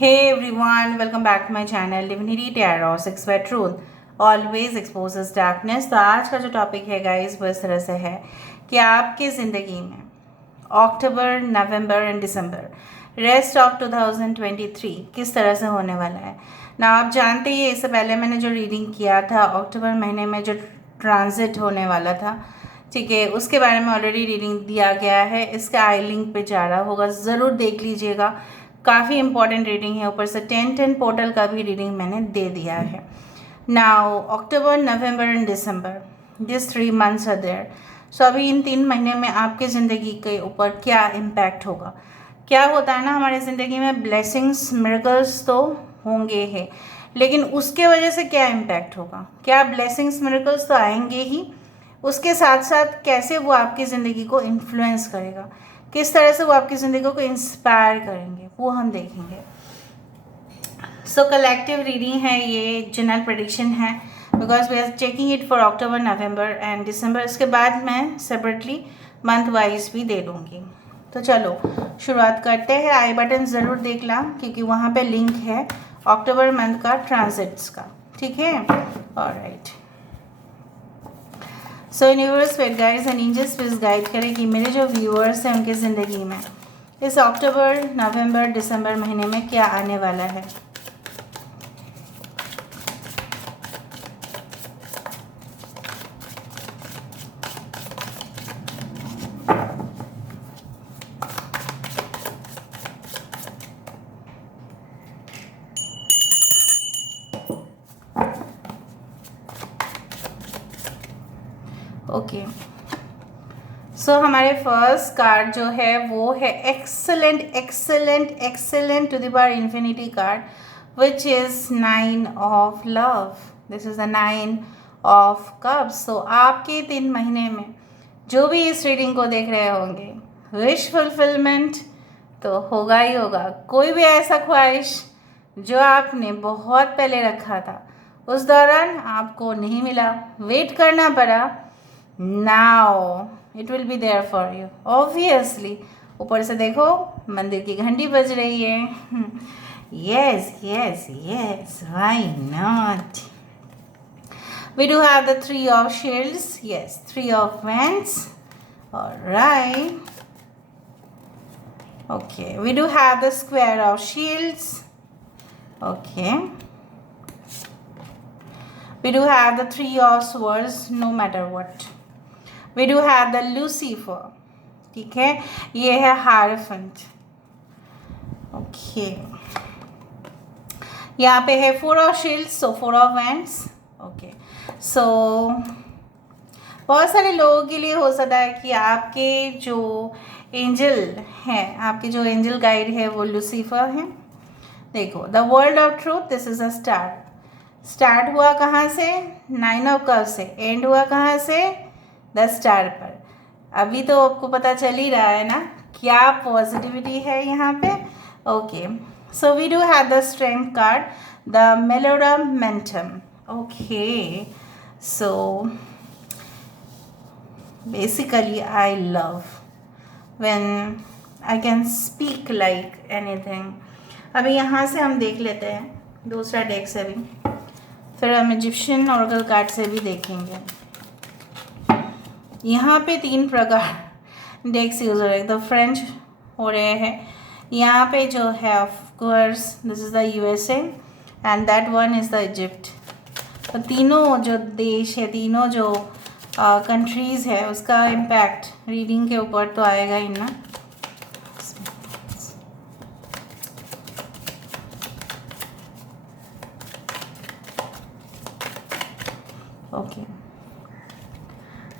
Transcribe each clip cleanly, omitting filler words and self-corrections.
Hey everyone, welcome back to my channel Divinity Tarot 6 by Truth always exposes darkness। तो आज का जो topic है गाइस वो इस तरह से है कि आपकी ज़िंदगी में अक्टूबर, November and December rest of 2023 किस तरह से होने वाला है ना। आप जानते ही इससे पहले मैंने जो रीडिंग किया था अक्टूबर महीने में जो ट्रांजिट होने वाला था, ठीक है, उसके बारे में ऑलरेडी रीडिंग दिया गया है। इसका आई लिंक पे जा रहा होगा, ज़रूर देख लीजिएगा। काफ़ी इंपॉर्टेंट रीडिंग है। ऊपर से 10-10 पोर्टल का भी रीडिंग मैंने दे दिया है। Now October, November and December, this 3 months are there. So अभी इन 3 महीने में आपकी ज़िंदगी के ऊपर क्या इम्पैक्ट होगा। क्या होता है ना, हमारी ज़िंदगी में ब्लेसिंग्स, मिरेकल्स तो होंगे ही, लेकिन उसके वजह से क्या इम्पैक्ट होगा। क्या ब्लेसिंग्स, मिरेकल्स तो आएंगे ही, उसके साथ साथ कैसे वो आपकी ज़िंदगी को इन्फ्लुएंस करेगा, किस तरह से वो आपकी ज़िंदगी को इंस्पायर करेंगे, वो हम देखेंगे। सो कलेक्टिव रीडिंग है, ये जनरल प्रेडिक्शन है, because we are checking it for October, November and December. इसके बाद मैं सेपरेटली मंथ वाइज भी दे दूँगी। तो चलो शुरुआत करते हैं। आई बटन ज़रूर देख ला, क्योंकि वहाँ पे लिंक है अक्टूबर मंथ का ट्रांजिट्स का, ठीक है। Alright, so universe, wait guides and angels please guide करें कि मेरे जो व्यूअर्स हैं उनकी ज़िंदगी में इस अक्टूबर, नवंबर, दिसंबर महीने में क्या आने वाला है। ओके, सो हमारे फर्स्ट कार्ड जो है वो है excellent excellent excellent to the power infinity card, which is 9 of love. This is the 9 of cups. So आपके 3 महीने में जो भी इस रीडिंग को देख रहे होंगे, विश फुलफिलमेंट तो होगा ही होगा। कोई भी ऐसा ख्वाहिश जो आपने बहुत पहले रखा था, उस दौरान आपको नहीं मिला, वेट करना पड़ा, now it will be there for you obviously. ऊपर से देखो मंदिर की घंटी बज रही है। Yes yes yes, why not. We do have the 3 of shields, yes, 3 of wands. All right. Okay, we do have the square of shields. Okay. We do have the 3 of swords, no matter what. We do have the Lucifer. ठीक है, ये है hierophant. Okay, यहाँ पे है 4 of shields, so 4 of wands. Okay, सो बहुत सारे लोगों के लिए हो सकता है कि आपके जो एंजल हैं, आपके जो एंजल गाइड है वो लूसीफर हैं। देखो, the world of truth, this is a star. Start हुआ कहाँ से? 9 ऑफ कप्स से। एंड हुआ कहाँ से? द स्टार पर। अभी तो आपको पता चल ही रहा है ना क्या पॉजिटिविटी है यहाँ पे। Okay, so we do have the strength card, the मेलोडमेंटम। Okay, so basically I love when I can speak like anything। अभी यहाँ से हम देख लेते हैं दूसरा डेक से भी, फिर हम इजिप्शियन ऑरेकल कार्ड से भी देखेंगे। यहाँ पे 3 प्रकार डेक्स यूज हो रहे हैं। तो फ्रेंच हो रहे हैं यहाँ पे जो है, of course this is the USA and that one is the Egypt. तो तीनों जो देश है, तीनों जो कंट्रीज़ है, उसका इम्पैक्ट रीडिंग के ऊपर तो आएगा ही ना। ओके,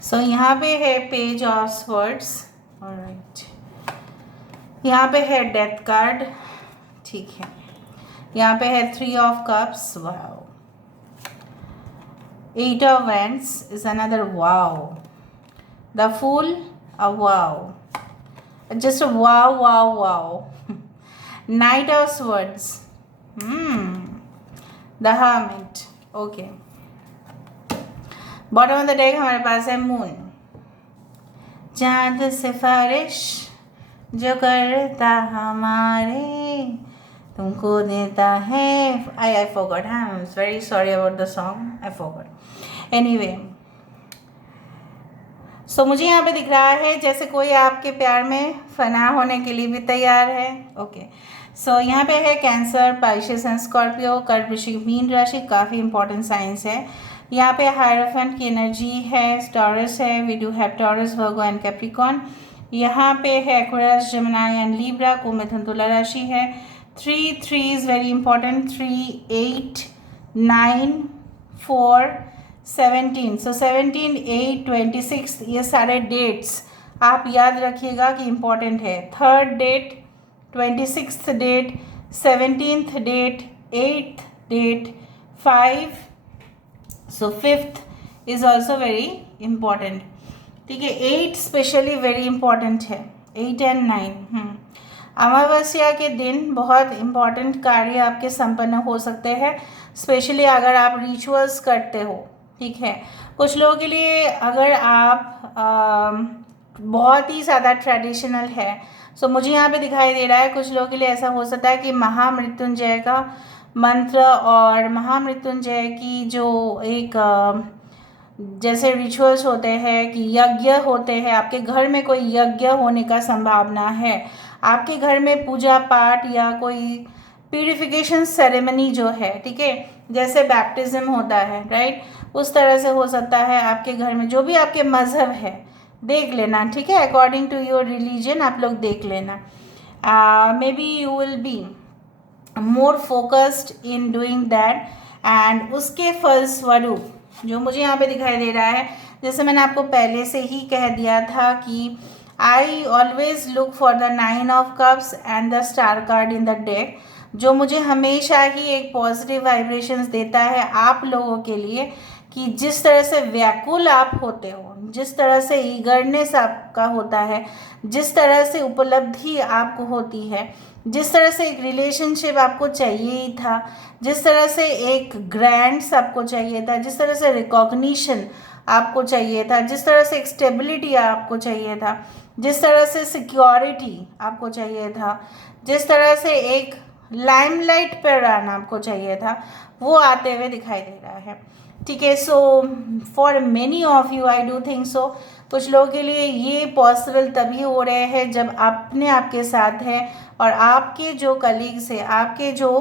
सो यहाँ पे है पेज ऑफ स्वर्ड्स। ऑलराइट, यहाँ पे है डेथ कार्ड, ठीक है। यहाँ पे है 3 of cups, wow. 8 of wands is another wow. The Fool, a wow. Just a wow, wow, wow. Knight of Swords. The Hermit. Okay. Bottom of the deck हमारे पास है मून। चांद सिफारिश जो करता हमारे तुमको देता है, I forgot, I am very sorry about the song, I forgot. Anyway, so मुझे यहाँ पे दिख रहा है जैसे कोई आपके प्यार में फना होने के लिए भी तैयार है। ओके, सो यहाँ पे है कैंसर, पाइसेस एंड स्कॉर्पियो, कर्क, वृश्चिक, मीन राशि, काफ़ी इंपॉर्टेंट साइंस है। यहाँ पे हायरोफेंट की एनर्जी है, टॉरस है, we do have Taurus, Virgo and Capricorn. यहाँ पे है एक्वेरियस, जेमिनी एंड लिब्रा, को मिथुन तुला राशि है। 3 इज़ वेरी इंपॉर्टेंट, 3, 8, 9, 4, 17। सो 17, 8, 26 ये सारे डेट्स आप याद रखिएगा कि इम्पॉर्टेंट है। 3rd date, 26th date, 17th date, 8th date, 5, so 5th is also very important. ठीक है, 8 स्पेशली वेरी इम्पॉर्टेंट है, 8 एंड 9। अमावस्या के दिन बहुत इम्पॉर्टेंट कार्य आपके संपन्न हो सकते हैं, स्पेशली अगर आप रिचुअल्स करते हो। ठीक है, कुछ लोगों के लिए अगर आप बहुत ही ज़्यादा ट्रेडिशनल है, सो मुझे यहाँ पे दिखाई दे रहा है कुछ लोगों के लिए ऐसा हो सकता है कि महामृत्युंजय का मंत्र और महामृत्युंजय की जो एक जैसे रिचुअल्स होते हैं कि यज्ञ होते हैं, आपके घर में कोई यज्ञ होने का संभावना है, आपके घर में पूजा पाठ या कोई प्यूरिफिकेशन सेरेमनी जो है, ठीक है, जैसे बैप्टिज्म होता है, राइट, उस तरह से हो सकता है आपके घर में। जो भी आपके मज़हब है देख लेना, ठीक है, अकॉर्डिंग टू योर रिलीजन आप लोग देख लेना। May be you will be more focused in doing that, and उसके फलस्वरूप जो मुझे यहाँ पे दिखाई दे रहा है, जैसे मैंने आपको पहले से ही कह दिया था कि I always look for the 9 of cups and the star card in the deck, जो मुझे हमेशा ही एक पॉजिटिव वाइब्रेशंस देता है आप लोगों के लिए, कि जिस तरह से व्याकुल आप होते हो, जिस तरह से ईगरनेस आपका होता है, जिस तरह से उपलब्धि आपको होती है, जिस तरह से एक रिलेशनशिप आपको चाहिए ही था, जिस तरह से एक ग्रांट्स आपको चाहिए था, जिस तरह से रिकॉग्निशन आपको चाहिए था, जिस तरह से एक स्टेबिलिटी आपको चाहिए था, जिस तरह से सिक्योरिटी आपको चाहिए था, जिस तरह से एक लाइमलाइट पर आना आपको चाहिए था, वो आते हुए दिखाई दे रहा है। ठीक है, so for many of you I do think so, कुछ लोगों के लिए ये पॉसिबल तभी हो रहे हैं जब अपने आपके साथ है और आपके जो कलीग्स है, आपके जो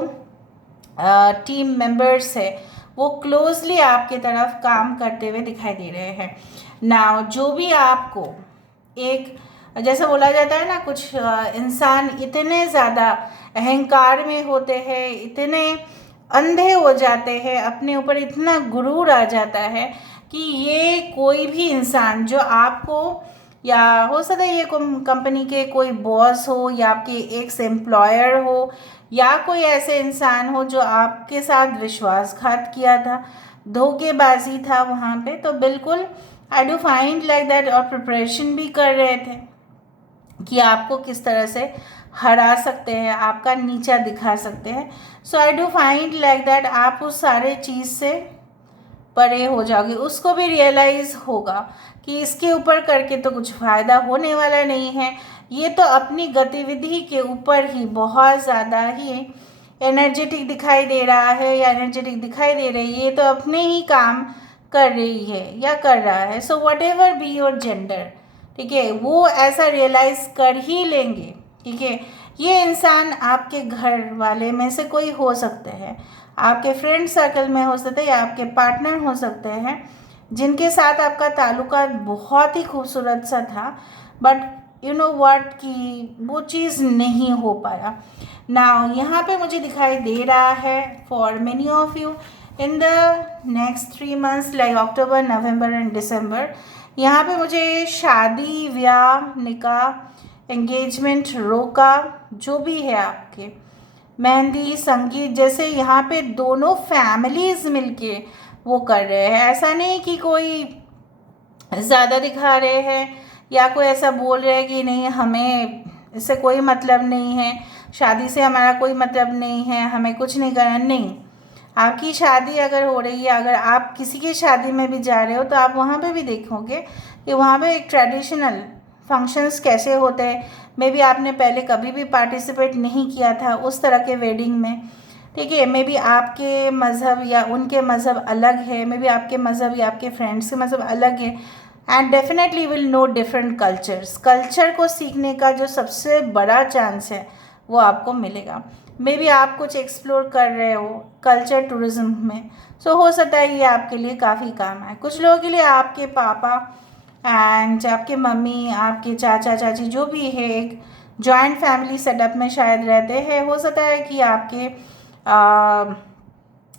टीम मेंबर्स है, वो क्लोजली आपके तरफ काम करते हुए दिखाई दे रहे हैं। नाउ जो भी आपको एक, जैसे बोला जाता है ना, कुछ इंसान इतने ज़्यादा अहंकार में होते हैं, इतने अंधे हो जाते हैं, अपने ऊपर इतना गुरूर आ जाता है कि ये कोई भी इंसान जो आपको, या हो सकता है ये कंपनी के कोई बॉस हो, या आपके एक्स एम्प्लॉयर हो, या कोई ऐसे इंसान हो जो आपके साथ विश्वासघात किया था, धोखेबाजी था वहाँ पे, तो बिल्कुल आई डू फाइंड लाइक दैट, और प्रिपरेशन भी कर रहे थे कि आपको किस तरह से हरा सकते हैं, आपका नीचा दिखा सकते हैं। So I do find like that आप उस सारे चीज़ से परे हो जाओगे, उसको भी रियलाइज़ होगा कि इसके ऊपर करके तो कुछ फ़ायदा होने वाला नहीं है, ये तो अपनी गतिविधि के ऊपर ही बहुत ज़्यादा ही एनर्जेटिक दिखाई दे रहा है या एनर्जेटिक दिखाई दे रही है, ये तो अपने ही काम कर रही है या कर रहा है। So what ever be your gender, ठीक है, वो ऐसा रियलाइज़ कर ही लेंगे। ठीक है, ये इंसान आपके घर वाले में से कोई हो सकते हैं, आपके फ्रेंड सर्कल में हो सकते हैं, या आपके पार्टनर हो सकते हैं, जिनके साथ आपका ताल्लुका बहुत ही खूबसूरत सा था, बट यू नो व्हाट कि वो चीज़ नहीं हो पाया। नाउ यहाँ पे मुझे दिखाई दे रहा है for many of you in the next 3 months like October, November and December, यहाँ पे मुझे शादी, ब्याह, निकाह, एंगेजमेंट, रोका, जो भी है आपके, मेहंदी, संगीत, जैसे यहाँ पे दोनों फैमिलीज़ मिलके वो कर रहे हैं। ऐसा नहीं कि कोई ज़्यादा दिखा रहे हैं या कोई ऐसा बोल रहे हैं कि नहीं हमें इससे कोई मतलब नहीं है, शादी से हमारा कोई मतलब नहीं है, हमें कुछ नहीं करना, नहीं। आपकी शादी अगर हो रही है, अगर आप किसी की शादी में भी जा रहे हो, तो आप वहाँ पे भी देखोगे कि वहाँ पे एक ट्रेडिशनल फंक्शंस कैसे होते हैं, मे बी आपने पहले कभी भी पार्टिसिपेट नहीं किया था उस तरह के वेडिंग में, ठीक है। मे बी आपके मज़हब या उनके मज़हब अलग है, मे बी आपके मज़हब या आपके फ्रेंड्स के मज़हब अलग है, and definitely will know different cultures. Culture को सीखने का जो सबसे बड़ा चांस है वो आपको मिलेगा। मे बी आप कुछ एक्सप्लोर कर रहे हो कल्चर टूरिज्म में, सो हो सकता है ये आपके लिए काफ़ी काम आए। कुछ लोगों के लिए आपके पापा एंड आपके मम्मी, आपके चाचा चाची जो भी है, एक जॉइंट फैमिली सेटअप में शायद रहते हैं। हो सकता है कि आपके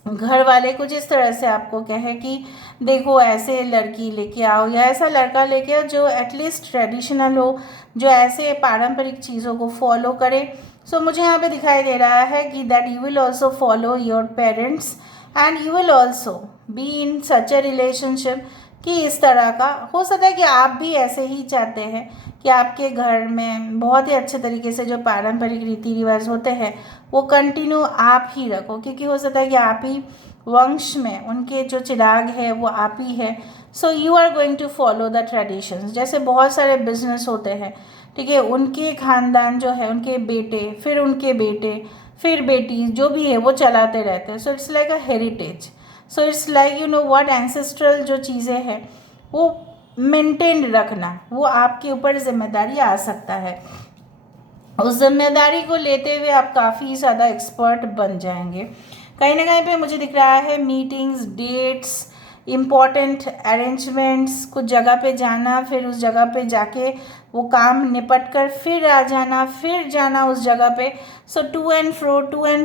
घर वाले कुछ इस तरह से आपको कहे कि देखो ऐसे लड़की लेके आओ या ऐसा लड़का लेके आओ जो एटलीस्ट ट्रेडिशनल हो, जो ऐसे पारंपरिक चीज़ों को फॉलो करे। सो मुझे यहाँ पे दिखाई दे रहा है कि that you will also follow your parents and you will also be in such a relationship कि इस तरह का हो सकता है कि आप भी ऐसे ही चाहते हैं कि आपके घर में बहुत ही अच्छे तरीके से जो पारंपरिक रीति रिवाज होते हैं वो कंटिन्यू आप ही रखो, क्योंकि हो सकता है कि आप ही वंश में उनके जो चिराग है वो आप ही है। So you are going to follow the traditions. जैसे बहुत सारे बिजनेस होते हैं, ठीक है, उनके खानदान जो है, उनके बेटे फिर उनके बेटे फिर बेटी जो भी है वो चलाते रहते हैं। So it's like a heritage. So it's like you know what, ancestral जो चीज़ें हैं वो मेंटेन रखना, वो आपके ऊपर जिम्मेदारी आ सकता है। उस जिम्मेदारी को लेते हुए आप काफ़ी ज़्यादा एक्सपर्ट बन जाएंगे। कहीं ना कहीं पे मुझे दिख रहा है मीटिंग्स, डेट्स, इम्पॉर्टेंट अरेंजमेंट्स, कुछ जगह पे जाना, फिर उस जगह पे जाके वो काम निपट कर फिर आ जाना, फिर जाना उस जगह पे। सो टू एंड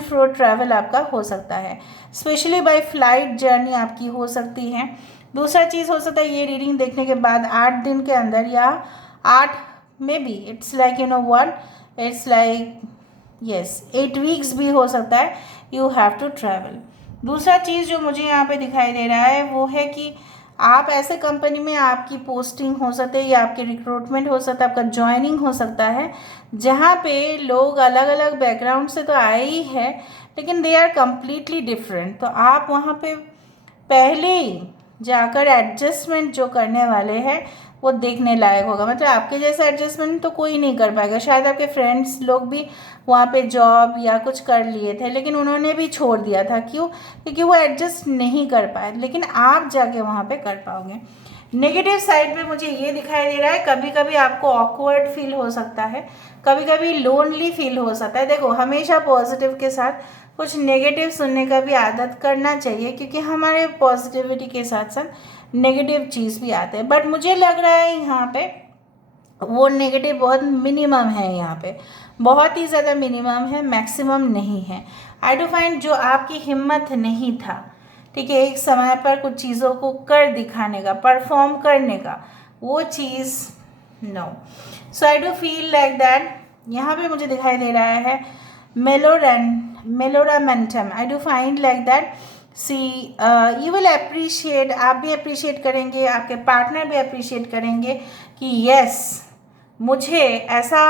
फ्रो ट्रैवल आपका हो सकता है, स्पेशली बाय फ्लाइट जर्नी आपकी हो सकती है। दूसरा चीज़ हो सकता है ये रीडिंग देखने के बाद 8 दिन के अंदर या 8 may be it's like you know what, it's like yes 8 weeks भी हो सकता है यू हैव टू ट्रैवल। दूसरा चीज़ जो मुझे यहाँ पे दिखाई दे रहा है वो है कि आप ऐसे कंपनी में आपकी पोस्टिंग हो सकती है या आपके रिक्रूटमेंट हो सकता है, आपका ज्वाइनिंग हो सकता है, जहाँ पे लोग अलग अलग बैकग्राउंड से तो आए ही है लेकिन दे आर कम्प्लीटली डिफरेंट। तो आप वहाँ पे पहले ही जाकर एडजस्टमेंट जो करने वाले हैं वो देखने लायक होगा। मतलब आपके जैसा एडजस्टमेंट तो कोई नहीं कर पाएगा। शायद आपके फ्रेंड्स लोग भी वहाँ पे जॉब या कुछ कर लिए थे लेकिन उन्होंने भी छोड़ दिया था, क्यों? क्योंकि वो एडजस्ट नहीं कर पाए, लेकिन आप जाके वहाँ पे कर पाओगे। नेगेटिव साइड पे मुझे ये दिखाई दे रहा है कभी कभी आपको ऑकवर्ड फील हो सकता है, कभी कभी लोनली फील हो सकता है। देखो हमेशा पॉजिटिव के साथ कुछ नेगेटिव सुनने का भी आदत करना चाहिए, क्योंकि हमारे पॉजिटिविटी के साथ साथ नेगेटिव चीज़ भी आते हैं। बट मुझे लग रहा है यहाँ पे वो नेगेटिव बहुत मिनिमम है, यहाँ पे बहुत ही ज़्यादा मिनिमम है, मैक्सिमम नहीं है। आई डू फाइंड जो आपकी हिम्मत नहीं था, ठीक है, एक समय पर कुछ चीज़ों को कर दिखाने का, परफॉर्म करने का, वो चीज़ no. So I do feel like that यहाँ पे मुझे दिखाई दे रहा है मेलोरामेंटम। I do find like that see you will appreciate, आप भी अप्रिशिएट करेंगे, आपके पार्टनर भी अप्रिशिएट करेंगे कि यस मुझे ऐसा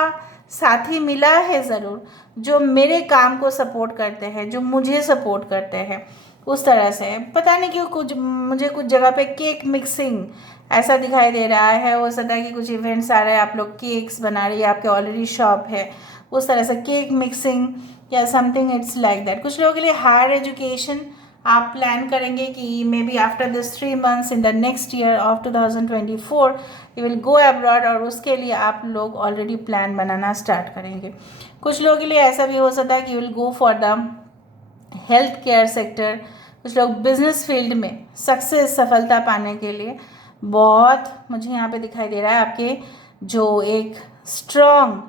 साथी मिला है ज़रूर जो मेरे काम को सपोर्ट करते हैं, जो मुझे सपोर्ट करते हैं। उस तरह से पता नहीं क्यों कुछ मुझे कुछ जगह पे केक मिक्सिंग ऐसा दिखाई दे रहा है। हो सकता है कि कुछ इवेंट्स आ रहे हैं, आप लोग केक्स बना रही है, आपके ऑलरेडी शॉप है, उस तरह से केक मिक्सिंग या समथिंग इट्स लाइक दैट। कुछ लोगों के लिए हायर एजुकेशन आप प्लान करेंगे कि may be after this 3 months in the next year of 2024 you will go abroad, और उसके लिए आप लोग ऑलरेडी प्लान बनाना स्टार्ट करेंगे। कुछ लोगों के लिए ऐसा भी हो सकता है कि you will go for the health care sector. कुछ लोग बिजनेस फील्ड में सक्सेस, सफलता पाने के लिए बहुत मुझे यहाँ पे दिखाई दे रहा है आपके जो एक strong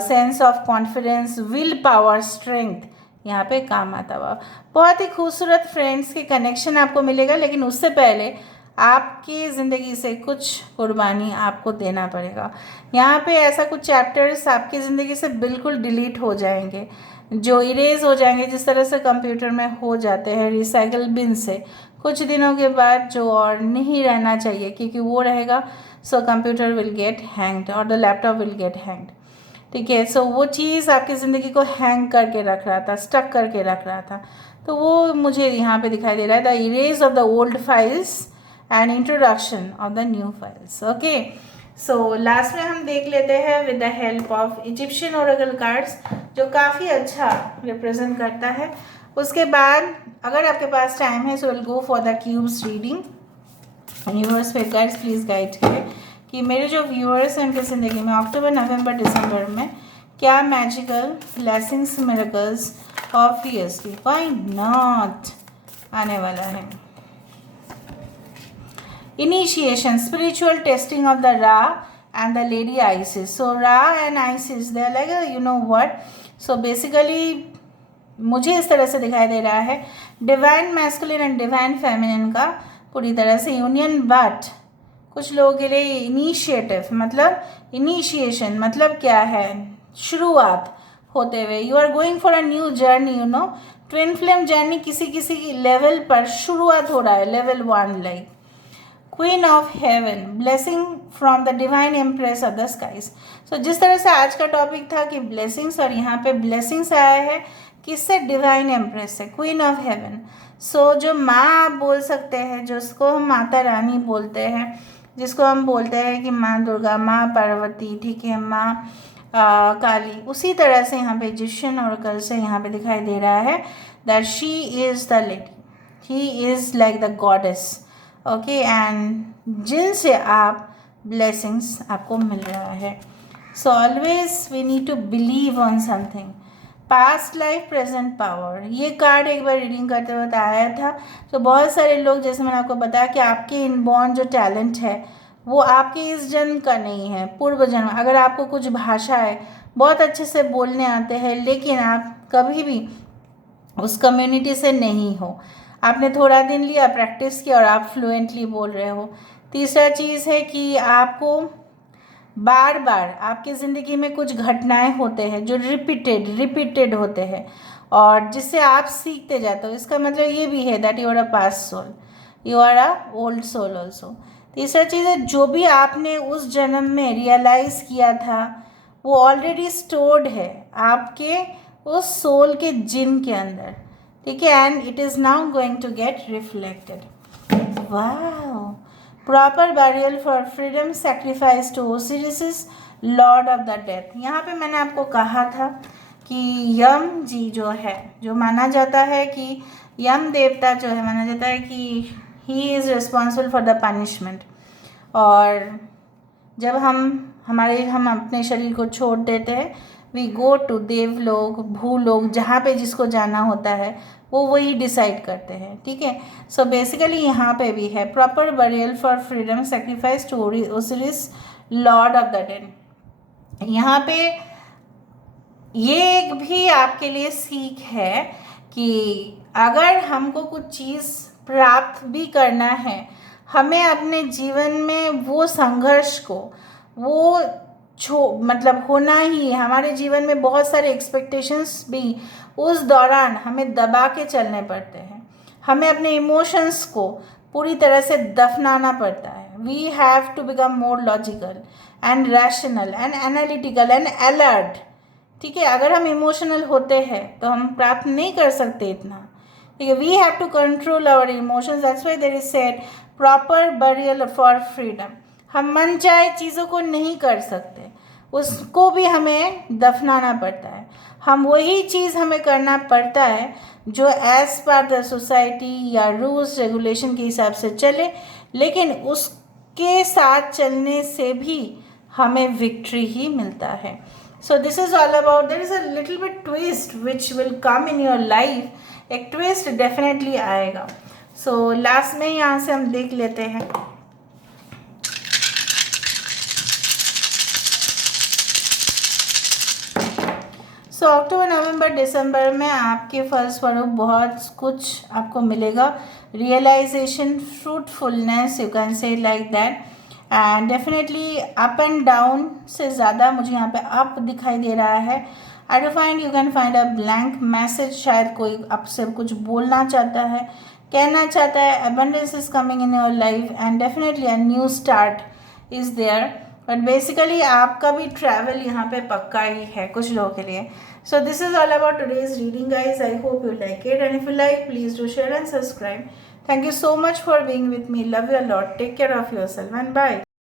sense of confidence, will power, strength यहाँ पे काम आता हुआ। बहुत ही खूबसूरत फ्रेंड्स के कनेक्शन आपको मिलेगा, लेकिन उससे पहले आपकी ज़िंदगी से कुछ कुर्बानी आपको देना पड़ेगा। यहाँ पे ऐसा कुछ चैप्टर्स आपकी ज़िंदगी से बिल्कुल डिलीट हो जाएंगे, जो इरेज हो जाएंगे, जिस तरह से कंप्यूटर में हो जाते हैं रिसाइकल बिन से कुछ दिनों के बाद, जो और नहीं रहना चाहिए, क्योंकि वो रहेगा so computer will get hanged और the laptop will get hanged, ठीक है। सो वो चीज़ आपकी ज़िंदगी को हैंग करके रख रहा था, स्टक करके रख रहा था, तो वो मुझे यहाँ पे दिखाई दे रहा है the erase of the old files and introduction of the new files. Okay, so last में हम देख लेते हैं with the help of Egyptian Oracle cards, जो काफ़ी अच्छा रिप्रेजेंट करता है। उसके बाद अगर आपके पास टाइम है so will go for the cubes reading. Viewers पे गाइड्स प्लीज़ गाइड करें कि मेरे जो व्यूअर्स हैं उनकी ज़िंदगी में अक्टूबर, नवंबर, दिसंबर में क्या magical blessings, miracles obviously why not आने वाला है। Initiation, spiritual testing of the Ra and the Lady Isis. So Ra and Isis, they are like you know what. So basically मुझे इस तरह से दिखाई दे रहा है divine masculine and divine feminine का पूरी तरह से यूनियन, बट कुछ लोगों के लिए इनिशिएटिव मतलब इनिशिएशन मतलब क्या है, शुरुआत होते हुए। You are going for a new journey, you know twin flame journey किसी किसी लेवल पर शुरुआत हो रहा है, level 1 like queen of heaven, blessing from the divine empress of the skies. So जिस तरह से आज का टॉपिक था कि ब्लेसिंग्स, और यहाँ पे ब्लेसिंग्स आया है किससे, डिवाइन एम्प्रेस से, क्वीन ऑफ हेवन। सो जो माँ आप बोल सकते हैं, जो उसको हम माता रानी बोलते हैं, जिसको हम बोलते हैं कि माँ दुर्गा, माँ पार्वती, ठीक है, माँ काली, उसी तरह से यहाँ पे इजिप्शियन ओरेकल से यहाँ पे दिखाई दे रहा है that she is the lady, he is like the goddess, okay, and जिनसे आप ब्लेसिंग्स आपको मिल रहा है। So always we need to believe on something. Past life present power, ये कार्ड एक बार रीडिंग करते वक्त आया था। तो बहुत सारे लोग, जैसे मैंने आपको बताया कि आपके इनबॉर्न जो टैलेंट है वो आपके इस जन्म का नहीं है, पूर्व जन्म। अगर आपको कुछ भाषाएं बहुत अच्छे से बोलने आते हैं लेकिन आप कभी भी उस कम्युनिटी से नहीं हो, आपने थोड़ा दिन लिया, प्रैक्टिस किया और आप फ्लुएंटली बोल रहे हो। तीसरा चीज़ है कि आपको बार बार आपकी ज़िंदगी में कुछ घटनाएं होते हैं जो रिपीटेड होते हैं और जिससे आप सीखते जाते हो। इसका मतलब ये भी है that you are a past soul, you are a old soul also. तीसरा चीज़ है जो भी आपने उस जन्म में रियलाइज़ किया था वो ऑलरेडी स्टोर्ड है आपके उस सोल के जिन के अंदर, ठीक है, and it is now going to get reflected. Wow, proper burial for freedom, sacrifice to Osiris lord of the death. यहाँ पे मैंने आपको कहा था कि यम जी जो है, जो माना जाता है कि यम देवता जो है, माना जाता है कि he is responsible for the punishment. और जब हम अपने शरीर को छोड़ देते हैं, वी गो टू देवलोक, भूलोक, जहाँ पे जिसको जाना होता है वो वही डिसाइड करते हैं, ठीक है। सो बेसिकली यहाँ पे भी है proper burial for freedom, sacrifice to Osiris lord of the dead. यहाँ पे ये एक भी आपके लिए सीख है कि अगर हमको कुछ चीज़ प्राप्त भी करना है, हमें अपने जीवन में वो संघर्ष को वो मतलब होना ही है। हमारे जीवन में बहुत सारे एक्सपेक्टेशंस भी उस दौरान हमें दबा के चलने पड़ते हैं, हमें अपने इमोशंस को पूरी तरह से दफनाना पड़ता है। We have to become more logical and rational and analytical and alert, ठीक है। अगर हम इमोशनल होते हैं तो हम प्राप्त नहीं कर सकते इतना, ठीक है। We have to control our emotions, that's why there is said proper burial for freedom. हम मन चाहे चीज़ों को नहीं कर सकते, उसको भी हमें दफनाना पड़ता है। हम वही चीज़ हमें करना पड़ता है जो एज पर द सोसाइटी या रूल्स रेगुलेशन के हिसाब से चले, लेकिन उसके साथ चलने से भी हमें विक्ट्री ही मिलता है। So this is all about, there is a little bit twist which will come in your life. एक ट्विस्ट डेफिनेटली आएगा। सो लास्ट में यहाँ से हम देख लेते हैं। सो अक्टूबर, नवंबर, दिसंबर में आपके फलस्वरूप बहुत कुछ आपको मिलेगा। Realisation, fruitfulness, you can say like that, and definitely up and down से ज़्यादा मुझे यहाँ पे अप दिखाई दे रहा है। आई do find you can find a blank message, शायद कोई आपसे कुछ बोलना चाहता है, कहना चाहता है। Abundance is coming in your life and definitely a new start is there, but basically आपका भी ट्रैवल यहाँ पे पक्का ही है कुछ लोगों के लिए। So this is all about today's reading guys. I hope you like it, and if you like please do share and subscribe. Thank you so much for being with me. Love you a lot. Take care of yourself and bye.